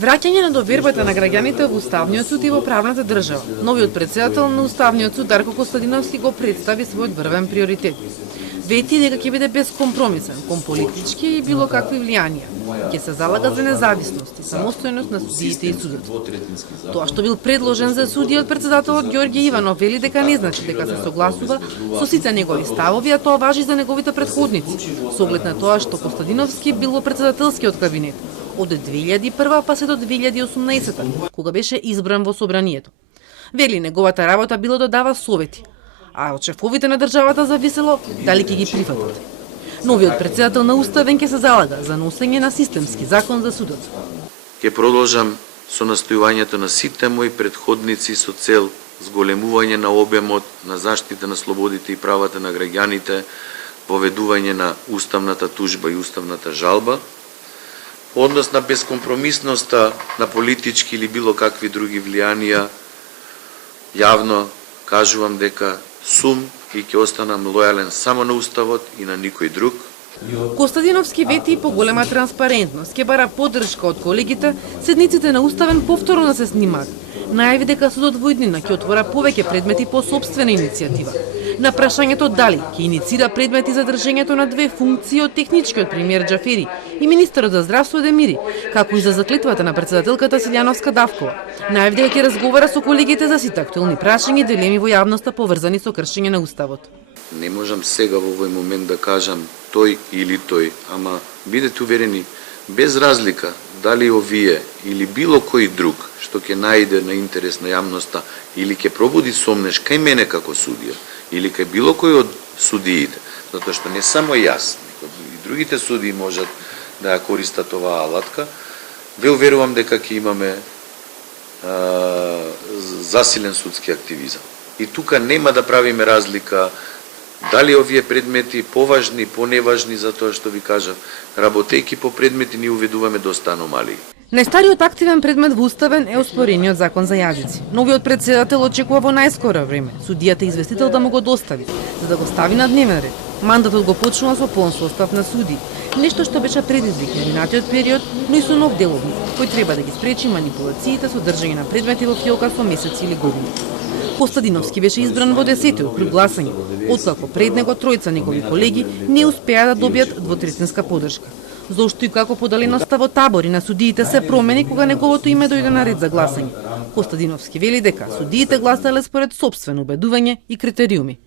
Враќање на довербата на граѓаните во Уставниот суд и во правната држава. Новиот претседател на Уставниот суд Дарко Костадиновски го представи својот врвен приоритет. Вети дека ќе биде безкомпромисен кон политички и било какви влијанија. Ќе се залага за независност и самостојност на судиите и судот. Тоа што бил предложен за судија од претседателот Ѓорѓе Иванов вели дека не значи дека се согласува со сите негови ставови, а тоа важи за неговите претходници, со оглед на тоа што Костадиновски бил во претседателскиот кабинет од 2001 па се до 2018, кога беше избран во собранието. Вели неговата работа било да дава совети, а од шефовите на државата зависело дали ќе ги прифатат. Новиот претседател на Уставен ќе се залага за носење на системски закон за судот. Ќе продолжам со настојувањето на сите мои претходници со цел зголемување на обемот на заштита на слободите и правата на граѓаните, поведување на уставната тужба и уставната жалба, однос на безкомпромисноста на политички или било какви други влијанија, јавно кажувам дека сум и ќе останам лојален само на Уставот и на никој друг. Костадиновски вети и поголема транспарентност, ќе бара поддршка од колегите, седниците на Уставен повторно да се снимаат. Најави дека судот во иднина ќе отвора повеќе предмети по сопствена иницијатива. На прашањето дали ќе иницира предмети за држењето на две функции од техничкиот премиер Џафери и министерот за здравство Демири, како и за заклетвата на претседателката Силјановска Давкова, најави дека ќе разговара со колегите за сите актуелни прашања и дилеми во јавноста поврзани со кршење на Уставот. Не можам сега во овој момент да кажам тој или тој, ама бидете уверени, без разлика дали овие или било кој друг што ќе најде на интерес на јавноста или ќе пробуди сомнеш кај мене како судија или кај било кој од судиите, затоа што не само јас, и другите судии можат да ја користат оваа алатка, ве уверувам дека ќе имаме засилен судски активизам. И тука нема да правиме разлика дали овие предмети поважни, поневажни, затоа што ви кажав, работејќи по предмети ни уведуваме доста аномалии. Најстариот активен предмет во Уставен е оспорениот закон за јазици. Новиот претседател очекува во најскоро време судијата известител да му го достави, за да го стави на дневен ред. Мандатот го почнува со полн состав на суди, нешто што беше предизвик на минатиот период, но и со нов деловник, кој треба да ги спречи манипулациите со држање на предмети во фиока со месеци или години. Костадиновски беше избран во 10-тиот круг гласање, откако пред него тројца негови колеги не успеа да добијат двотретинска поддршка. Зошто и како поделеноста во табори на судиите се промени кога неговото име дојде на ред за гласање. Костадиновски вели дека судиите гласале според сопствено убедување и критериуми.